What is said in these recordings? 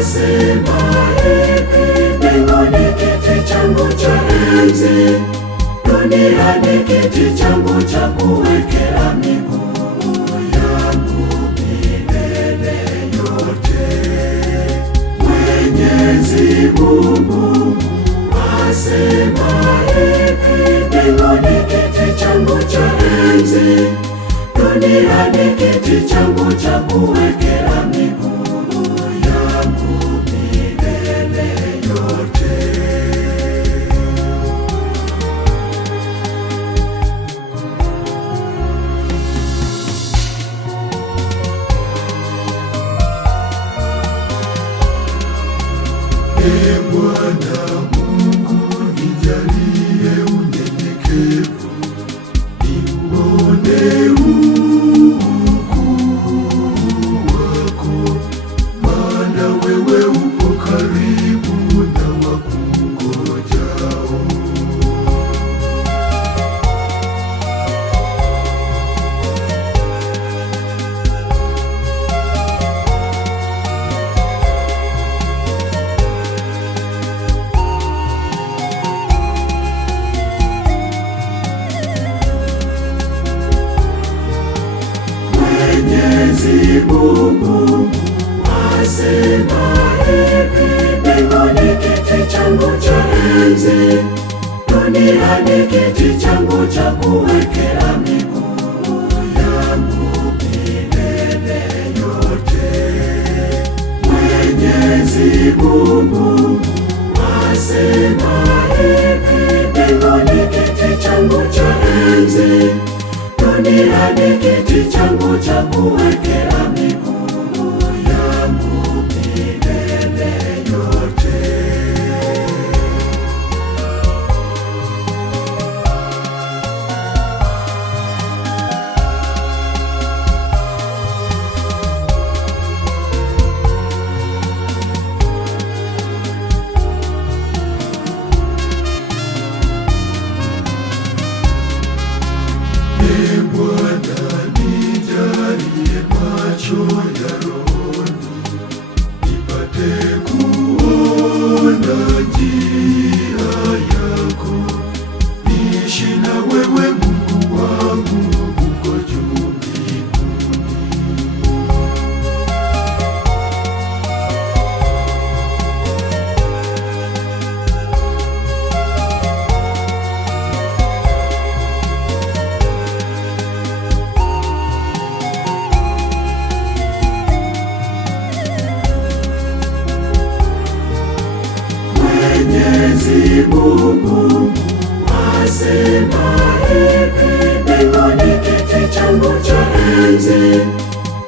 asema hivi, mbinguni kiti changu cha enzi, duniani kiti changu cha kuwekea miguu yangu milele yote. Mwenyezi Mungu asema hivi, mbinguni kiti changu cha enzi, duniani kiti changu cha kuwekea miguu yangu milele yote. Ee Bwana Mungu, nijalie unyenyekevu, niuone ukuu wako, maana wewe upo karibu na wakungojao. Mwenyezi Mungu asema hivi, mbinguni kiti changu cha enzi, duniani kiti changu cha kuwekea miguu yangu milele yote. Mwenyezi Mungu asema hivi, mbinguni kiti changu cha enzi, duniani kiti changu cha kuwekea miguu yangu milele yote. Ee Bwana, nijalie macho ya rohoni, nipate kuona njia yako, niishi na wewe Mungu wangu uko juu mbinguni. Mwenyezi Mungu asema hivi, mbinguni kiti changu cha enzi,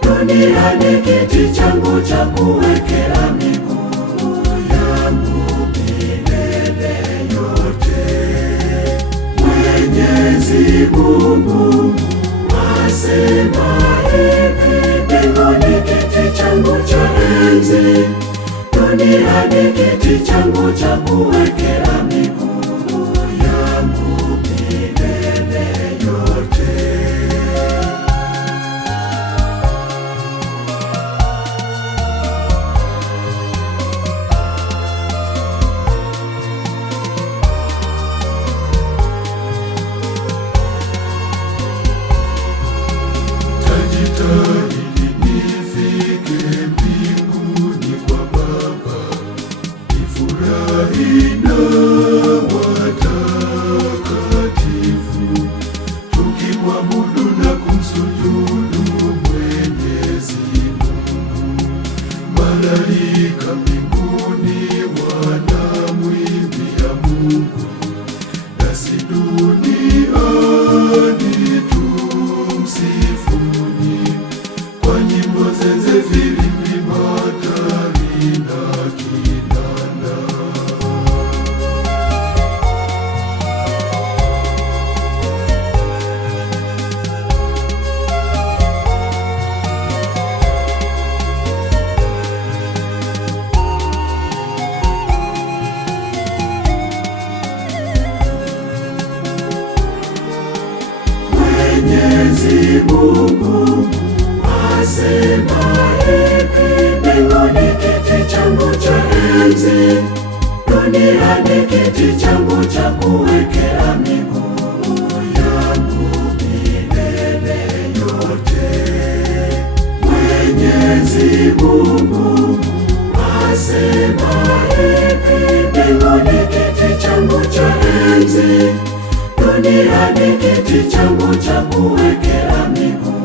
duniani kiti changu cha kuwekea miguu yangu milele yote. Mwenyezi Mungu asema hivi, mbinguni kiti changu cha enzi, duniani kiti changu cha kuwekea miguu yangu milele yote. Tajitahidi nifike mbinguni kwa Baba, nifurahi na watakatifu, tukimwabudu na kumsujudu Mwenyezi Mungu. Malaika mbinguni wanamwimbia Mungu, nasi duniani tumsifuni kwa nyimbo zenye filimbi, matari na kinanda. Mwenyezi Mungu asema hivi, mbinguni kiti changu kuwekea miguu yangu milele yote. Mwenyezi Mungu asema hivi, mbinguni kiti changu cha enzi, duniani kiti changu cha kuwekea miguu.